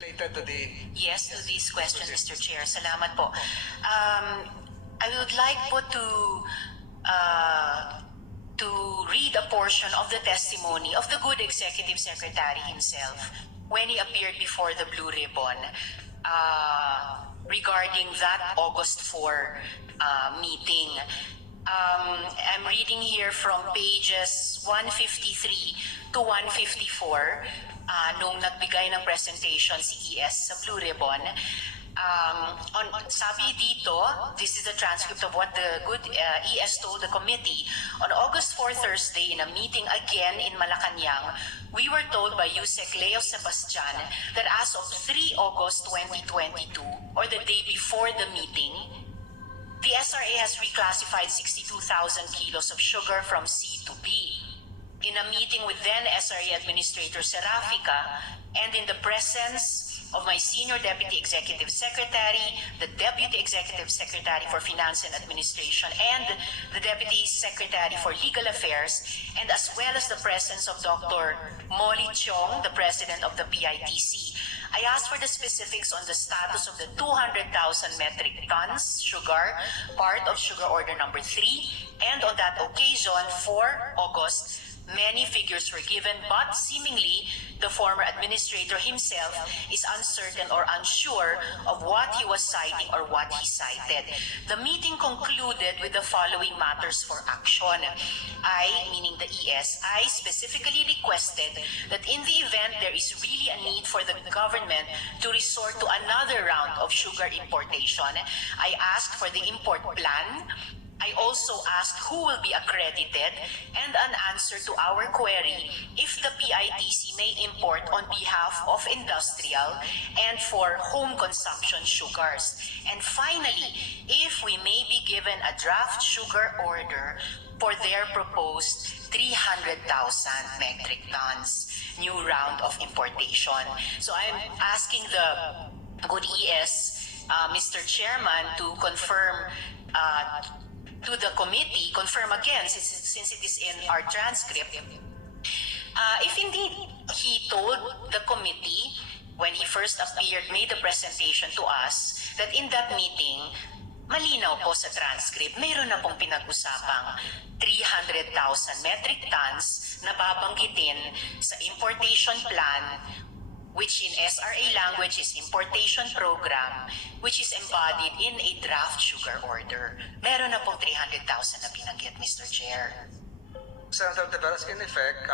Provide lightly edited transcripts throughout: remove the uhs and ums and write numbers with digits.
Related to the... Yes, to this question, Mr. Chair. Salamat po. I would like po to read a portion of the testimony of the good Executive Secretary himself when he appeared before the Blue Ribbon regarding that August 4 meeting. I'm reading here from pages 153 to 154 nung nagbigay ng presentation si ES sa Blue Ribbon. Sabi dito, this is the transcript of what the good ES told the committee. On August 4 Thursday, in a meeting again in Malacanang, we were told by Yusek Leo Sebastian that as of 3 August 2022, or the day before the meeting, the SRA has reclassified 62,000 kilos of sugar from C to B. In a meeting with then SRA Administrator Serafica and in the presence of my Senior Deputy Executive Secretary, the Deputy Executive Secretary for Finance and Administration, and the Deputy Secretary for Legal Affairs, and as well as the presence of Dr. Molly Chong, the President of the PITC, I asked for the specifics on the status of the 200,000 metric tons sugar, part of sugar order number 3, and on that occasion, 4 August, many figures were given, but seemingly the former administrator himself is uncertain or unsure of what he was citing or what he cited. The meeting concluded with the following matters for action. I, meaning the ES, I specifically requested that in the event there is really a need for the government to resort to another round of sugar importation, I asked for the import plan. I also asked who will be accredited and an answer to our query if the PITC may import on behalf of industrial and for home consumption sugars. And finally, if we may be given a draft sugar order for their proposed 300,000 metric tons new round of importation. So I'm asking the good ES, Mr. Chairman, to confirm to the committee, confirm again, since it is in our transcript, if indeed he told the committee when he first appeared, made the presentation to us, that in that meeting, malinaw po sa transcript, mayroon na pong pinag-usapang 300,000 metric tons na babanggitin sa importation plan, which in SRA language is importation program, which is embodied in a draft sugar order. Meron na pong 300,000 na binanggit, Mr. Chair. Senator Hontevirus, in effect,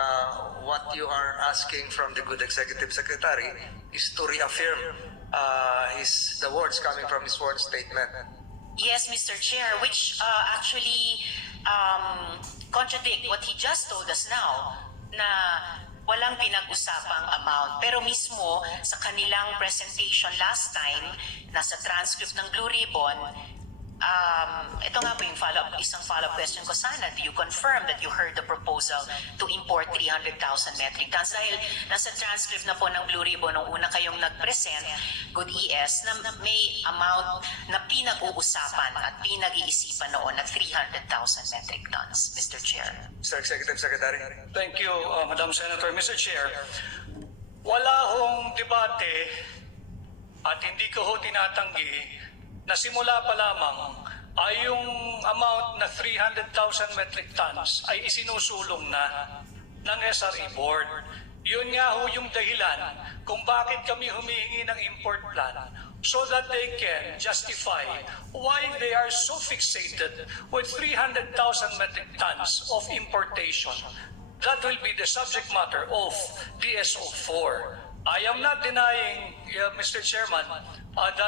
what you are asking from the good Executive Secretary is to reaffirm the words coming from his word statement. Yes, Mr. Chair, which actually contradict what he just told us now, na walang pinag-usapang amount. Pero mismo sa kanilang presentation last time, nasa transcript ng Blue Ribbon, ito nga po yung isang follow-up question ko sana. Do you confirm that you heard the proposal to import 300,000 metric tons? Dahil nasa transcript na po ng Blue Ribbon nung una kayong nag-present, good ES, na may amount na pinag-uusapan at pinag-iisipan noon na 300,000 metric tons, Mr. Chair. Mr. Executive Secretary. Thank you, Madam Senator. Mr. Chair, wala hong debate at hindi ko ho tinatanggi na simula pa lamang ay yung amount na 300,000 metric tons ay isinusulong na ng SRE Board. Yun nga ho yung dahilan kung bakit kami humihingi ng import plan, so that they can justify why they are so fixated with 300,000 metric tons of importation. That will be the subject matter of DSO4. I am not denying, Mr. Chairman, that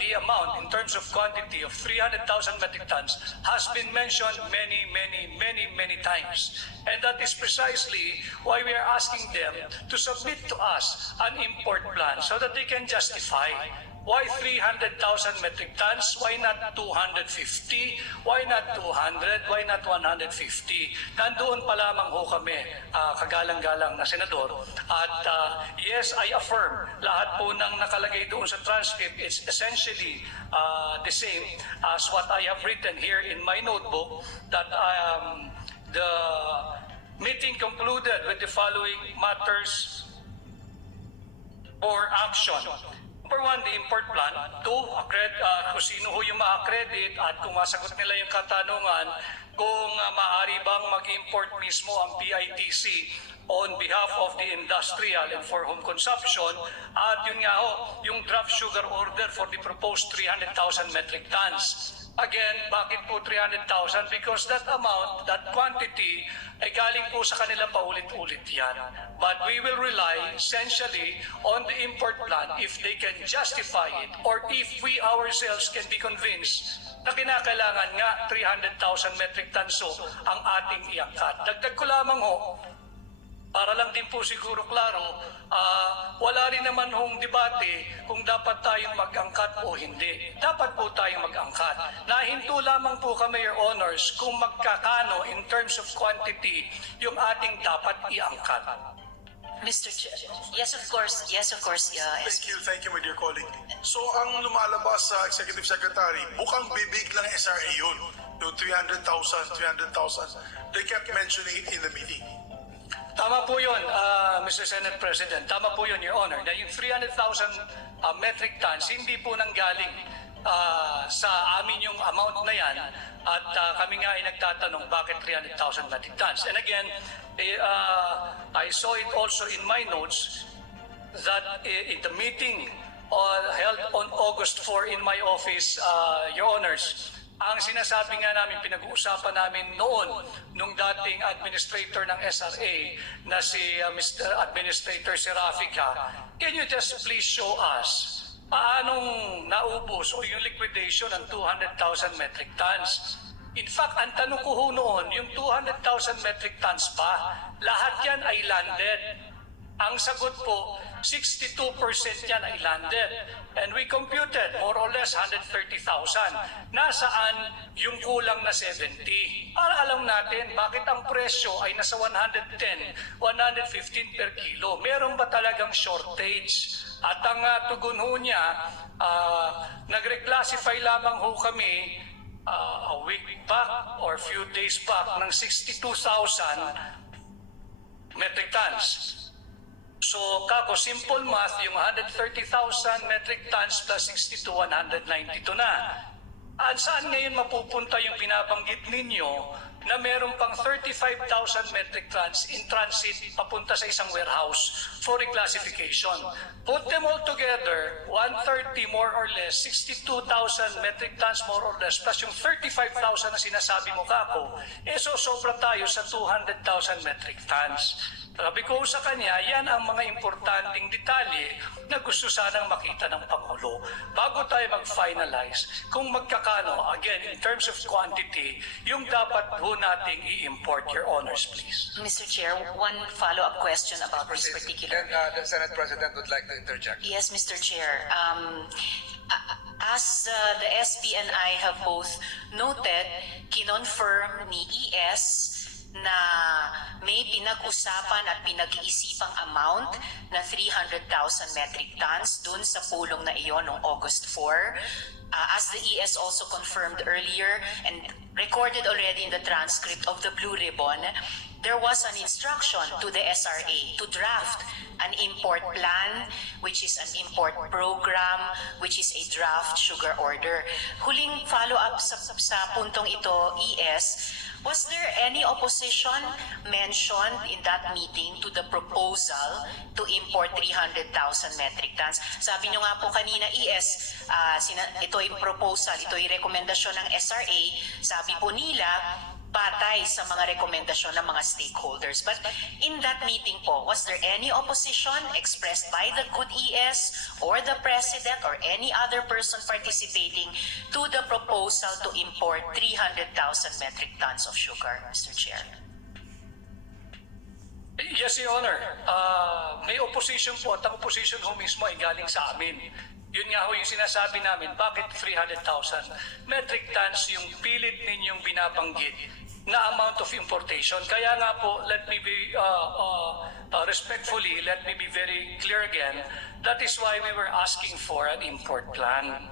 the amount in terms of quantity of 300,000 metric tons has been mentioned many times. And that is precisely why we are asking them to submit to us an import plan so that they can justify why 300,000 metric tons, why not 250, why not 200, why not 150. Nandoon pa lamang ho kami, kagalang-galang na senador. At yes, I affirm, lahat po ng nakalagay doon sa transcript is essentially the same as what I have written here in my notebook, that the meeting concluded with the following matters or action. Number one, the import plan. Two, kung sino ho yung ma-accredit at kung masagot nila yung katanungan kung maaari bang mag-import mismo ang PITC on behalf of the industrial and for home consumption. At yun nga ho, yung draft sugar order for the proposed 300,000 metric tons. Again, bakit po 300,000? Because that amount, that quantity, ay galing po sa kanila paulit-ulit yan. But we will rely essentially on the import plan if they can justify it or if we ourselves can be convinced na kinakailangan nga 300,000 metric tons ang ating iangkat. Dagdag ko lamang ho, para lang din po siguro klaro, wala rin naman hong debate kung dapat tayong mag-angkat o hindi. Dapat po tayong mag-angkat. Nahinto lamang po kami, Your Honors, kung magkakano in terms of quantity yung ating dapat iangkat. Mr. Chair. Yes, of course. Yes, of course. Thank you, my dear colleague. So, ang lumalabas sa Executive Secretary, bukang bibig lang SRA yun. Yung 300,000. They kept mentioning it in the meeting. Tama po yun, Mr. Senate President. Tama po yun, Your Honor, na yung 300,000 metric tons, hindi po nanggaling sa amin yung amount na yan. At kami nga ay nagtatanong bakit 300,000 metric tons. And again, I saw it also in my notes that in the meeting held on August 4 in my office, Your Honors, ang sinasabi nga namin, pinag-uusapan namin noon nung dating administrator ng SRA na si Mr. Administrator Serafica, can you just please show us paanong naubos o yung liquidation ng 200,000 metric tons? In fact, ang tanong ko ho noon, yung 200,000 metric tons pa, lahat yan ay landed. Ang sagot po, 62% yan ay landed. And we computed more or less 130,000. Nasaan yung kulang na 70? Para alam natin bakit ang presyo ay nasa 110, 115 per kilo. Meron ba talagang shortage? At ang tugon ho niya, nag-reclassify lamang ho kami a week back or few days back ng 62,000 metric tons. So, kako, simple math, yung 130,000 metric tons plus 62, 192 na. At saan ngayon mapupunta yung binabanggit ninyo na meron pang 35,000 metric tons in transit papunta sa isang warehouse for reclassification? Put them all together, 130 more or less, 62,000 metric tons more or less, plus yung 35,000 na sinasabi mo, kako, sobra tayo sa 200,000 metric tons. Sabi ko sa kanya, yan ang mga importanteng detalye na gusto sanang makita ng Pangulo bago tayo mag-finalize kung magkakano, again, in terms of quantity, yung dapat po nating i-import, Your Honors, please. Mr. Chair, one follow-up question about this particular. Then the Senate President would like to interject. Yes, Mr. Chair. As the SP and I have both noted, kinonfirm ni ES na may pinag-usapan at pinag-iisipang amount na 300,000 metric tons dun sa pulong na iyon noong August 4. As the ES also confirmed earlier and recorded already in the transcript of the Blue Ribbon, there was an instruction to the SRA to draft an import plan, which is an import program, which is a draft sugar order. Huling follow-up sa puntong ito, ES, was there any opposition mentioned in that meeting to the proposal to import 300,000 metric tons? Sabi nyo nga po kanina, ES, ito yung proposal, ito yung rekomendasyon ng SRA. Sabi po nila, batay sa mga rekomendasyon ng mga stakeholders. But in that meeting po, was there any opposition expressed by the good ES or the President or any other person participating to the proposal to import 300,000 metric tons of sugar, Mr. Chair? Yes, Your Honor. May opposition po at ang opposition ho mismo ay galing sa amin. Yun nga ho yung sinasabi namin, bakit 300,000 metric tons yung pilit ninyong binabanggit na amount of importation. Kaya nga po, let me be respectfully, let me be very clear again, that is why we were asking for an import plan.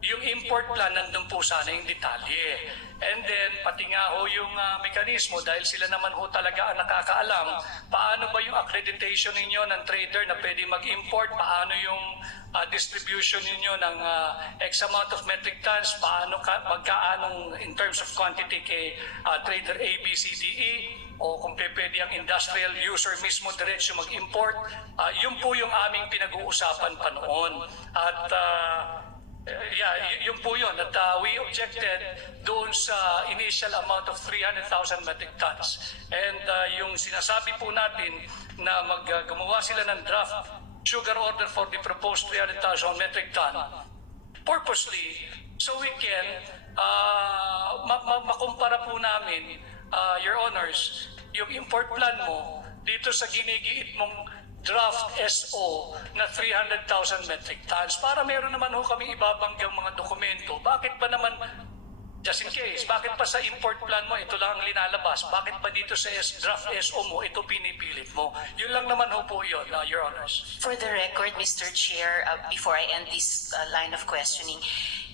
yung import plan nandun po sana yung detalye. And then, pati nga ho yung mekanismo, dahil sila naman ho talaga ang nakakaalam, paano ba yung accreditation ninyo ng trader na pwede mag-import, paano yung distribution ninyo ng X amount of metric tons, paano magkaanong in terms of quantity kay trader A, B, C, D, E, o kung pwede ang industrial user mismo diretso mag-import. Yun po yung aming pinag-uusapan pa noon. At yun po yun. At we objected doon sa initial amount of 300,000 metric tons. And yung sinasabi po natin na gumawa sila ng draft sugar order for the proposed 300,000 metric ton purposely so we can makumpara po namin, Your Honors, yung import plan mo dito sa ginigiit mong draft SO na 300,000 metric tons para meron naman ho kami ibabanggang mga dokumento. Bakit ba naman, just in case, bakit pa sa import plan mo ito lang ang linalabas? Bakit ba dito sa draft SO mo ito pinipilit mo? Yun lang naman ho po yun, Your Honors. For the record, Mr. Chair, before I end this line of questioning,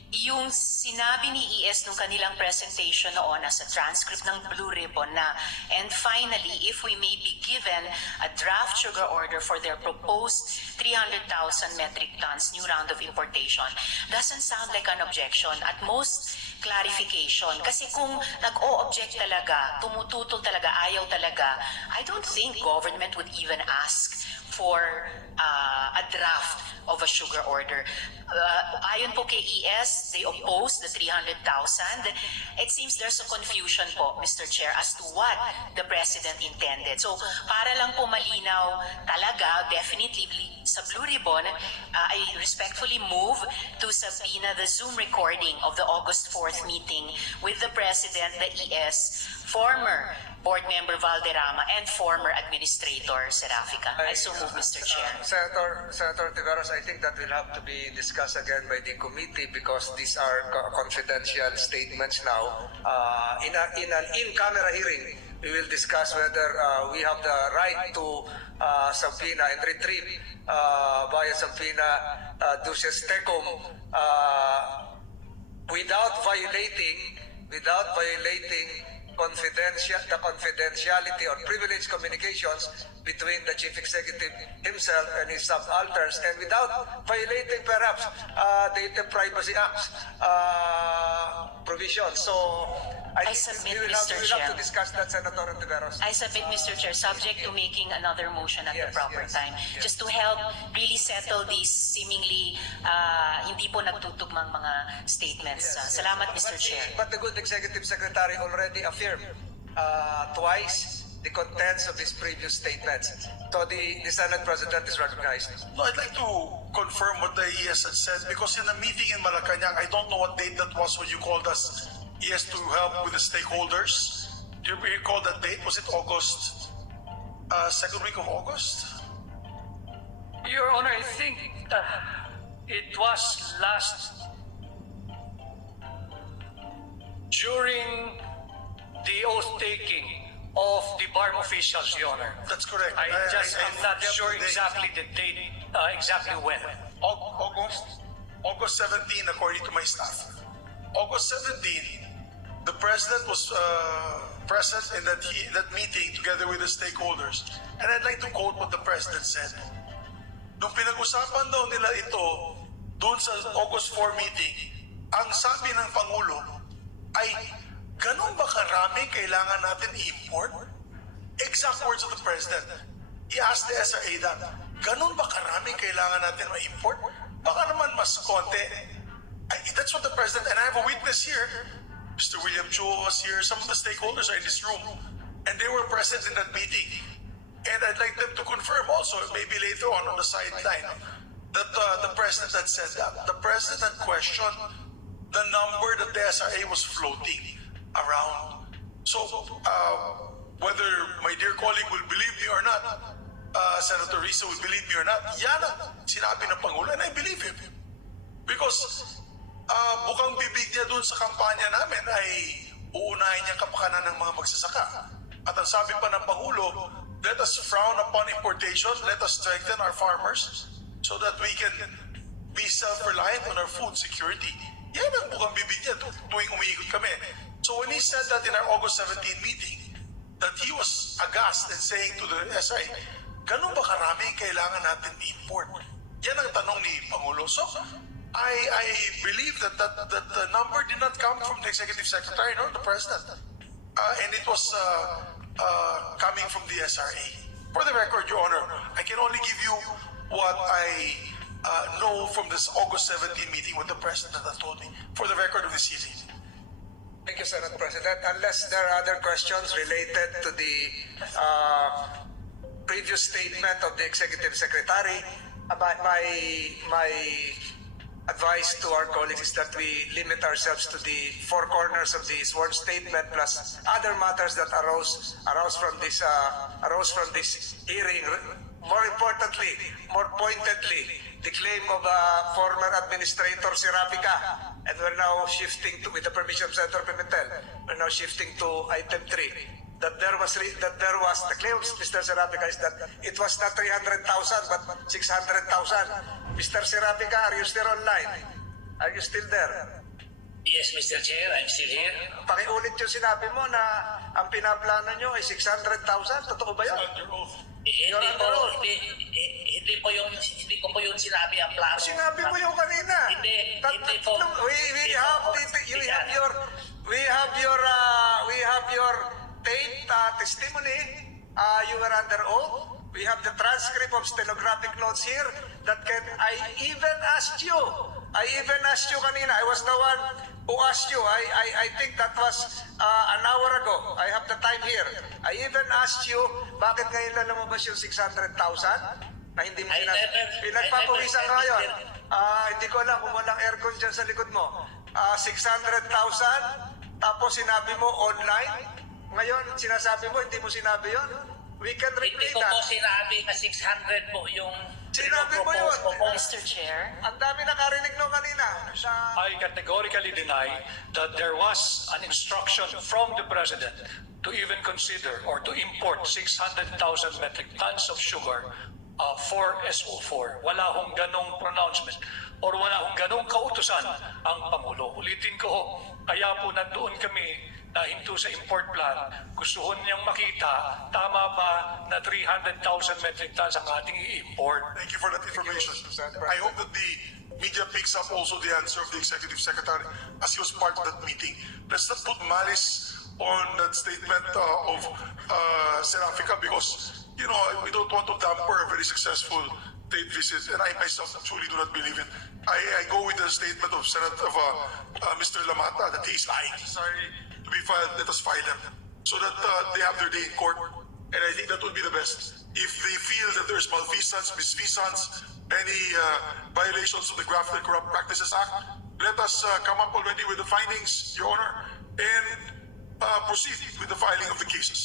yung sinabi ni ES nung kanilang presentation noon sa transcript ng Blue Ribbon na, and finally, if we may be given a draft sugar order for their proposed 300,000 metric tons new round of importation, doesn't sound like an objection. At most, clarification. Kasi kung nag-o-object talaga, tumututol talaga, ayaw talaga, I don't think government would even ask for a draft of a sugar order. Ayon po kay ES, they oppose the 300,000. It seems there's a confusion po, Mr. Chair, as to what the President intended. So, para lang po malinaw talaga, definitely sa Blue Ribbon, I respectfully move to subpoena the Zoom recording of the August 4th meeting with the President, the ES, former Board Member Valderrama, and former Administrator Serafica. I so move, Mr. Chair. Senator Tiveros, I think that will have to be discussed again by the committee because these are confidential statements now. In an in-camera hearing, we will discuss whether we have the right to subpoena and retrieve via subpoena duces tecum without violating the confidentiality or privileged communications between the chief executive himself and his subalterns, and without violating perhaps Data Privacy Act provisions. So I submit, we will Mr. have Chair. to discuss that, Senator Tiveros. I submit, Mr. Chair, subject to making another motion at the Yes, proper yes, time, yes. just to help really settle these seemingly hindi po nagtutugmang mga statements. Salamat, Mr. Chair. But the good executive secretary already affirmed twice the contents of his previous statements. So the Senate President is recognized. No, I'd like to confirm what the ES had said because in a meeting in Malacanang, I don't know what date that was when you called us ES to help with the stakeholders. Do you recall that date? Was it August, second week of August? Your Honor, I think it was during the oath-taking of the BARM officials, Your Honor. That's correct. I'm not forget sure the date. exactly the date, exactly when. August 17, according to my staff. August 17, the President was present in that meeting together with the stakeholders. And I'd like to quote what the President said. Nung pinag-usapan daw nila ito doon sa August 4 meeting, ang sabi ng Pangulo ay, ganun ba karami kailangan natin i-import? Exact words of the President. He asked the SRA that, ganun ba karami kailangan natin ma-import? Baka naman mas konti. That's what the President, and I have a witness here, Mr. William Chu was here, some of the stakeholders are in this room, and they were present in that meeting. And I'd like them to confirm also, maybe later on the sideline, that the President had said that. The President had questioned the number that the SRA was floating around. So, whether my dear colleague will believe me or not, Senator Risa will believe me or not, yan ang sinabi ng Pangulo, and I believe him. Because bukang bibig niya dun sa kampanya namin ay uunahin niya kapakanan ng mga magsasaka. At ang sabi pa ng Pangulo, let us frown upon importation, let us strengthen our farmers so that we can be self-reliant on our food security. yan ang bukang bibig niya tuwing umiikot kami. So when he said that in our August 17 meeting, that he was aghast and saying to the SI, ganun ba karami kailangan natin i-import? Yan ang tanong ni Pangulo. So, I believe that the number did not come from the Executive Secretary nor the President. And it was coming from the SRA. For the record, Your Honor, I can only give you what I know from this August 17 meeting with the President that told me, for the record of this evening. Thank you, Senate President. Unless there are other questions related to the previous statement of the Executive Secretary, about my advice to our colleagues is that we limit ourselves to the four corners of the sworn statement plus other matters that arose from this hearing. More importantly, more pointedly, the claim of former Administrator Serapica, and we're now shifting to, with the permission of Senator Pimentel, we're now shifting to item 3. That there was the claim of Mr. Serapica is that it was not 300,000 but 600,000. Mr. Serapica, are you still online? Are you still there? Yes, Mr. Chair, I'm still here. Pakiulit yung sinabi mo na ang pinaplano nyo ay 600,000. Totoo ba yun? You're under oath. Hindi ko po yung sinabi ang plano. Sinabi mo yung kanina. Hindi po. We have your taped testimony. You were under oath. We have the transcript of stenographic notes here I even asked you kanina. I was the one who asked you. I think that was an hour ago. I have the time here. I even asked you, bakit ngayon lang lumabas yung 600,000 na hindi mo sinabi? Pinagpapawisan ka ngayon. Hindi ko alam kung walang aircon dyan sa likod mo. 600,000, tapos sinabi mo online. Ngayon, sinasabi mo, hindi mo sinabi yon. We can replay Hindi ko that. po sinabi na 600 po yung Sinabi mo yun. Mr. Chair. Ang dami nakarinig nung kanina. I categorically deny that there was an instruction from the President to even consider or to import 600,000 metric tons of sugar for SO4. Wala hong ganong pronouncement or wala hong ganong kautusan ang Pangulo. Ulitin ko ho, kaya po nandoon kami na hinto sa import plan, gustuhon niyang makita, tama ba na 300,000 metric tons ang ating i-import? Thank you for that information. I hope that the media picks up also the answer of the Executive Secretary as he was part of that meeting. Let's not put malice on that statement of Serafica because, you know, we don't want to damper a very successful state visit, and I myself truly do not believe it. I go with the statement of Mr. Lamata that he is lying. Sorry to be filed, let us file them so that they have their day in court, and I think that would be the best. If they feel that there's malfeasance, misfeasance, any violations of the Graft and Corrupt Practices Act, let us come up already with the findings, Your Honor, and proceed with the filing of the cases.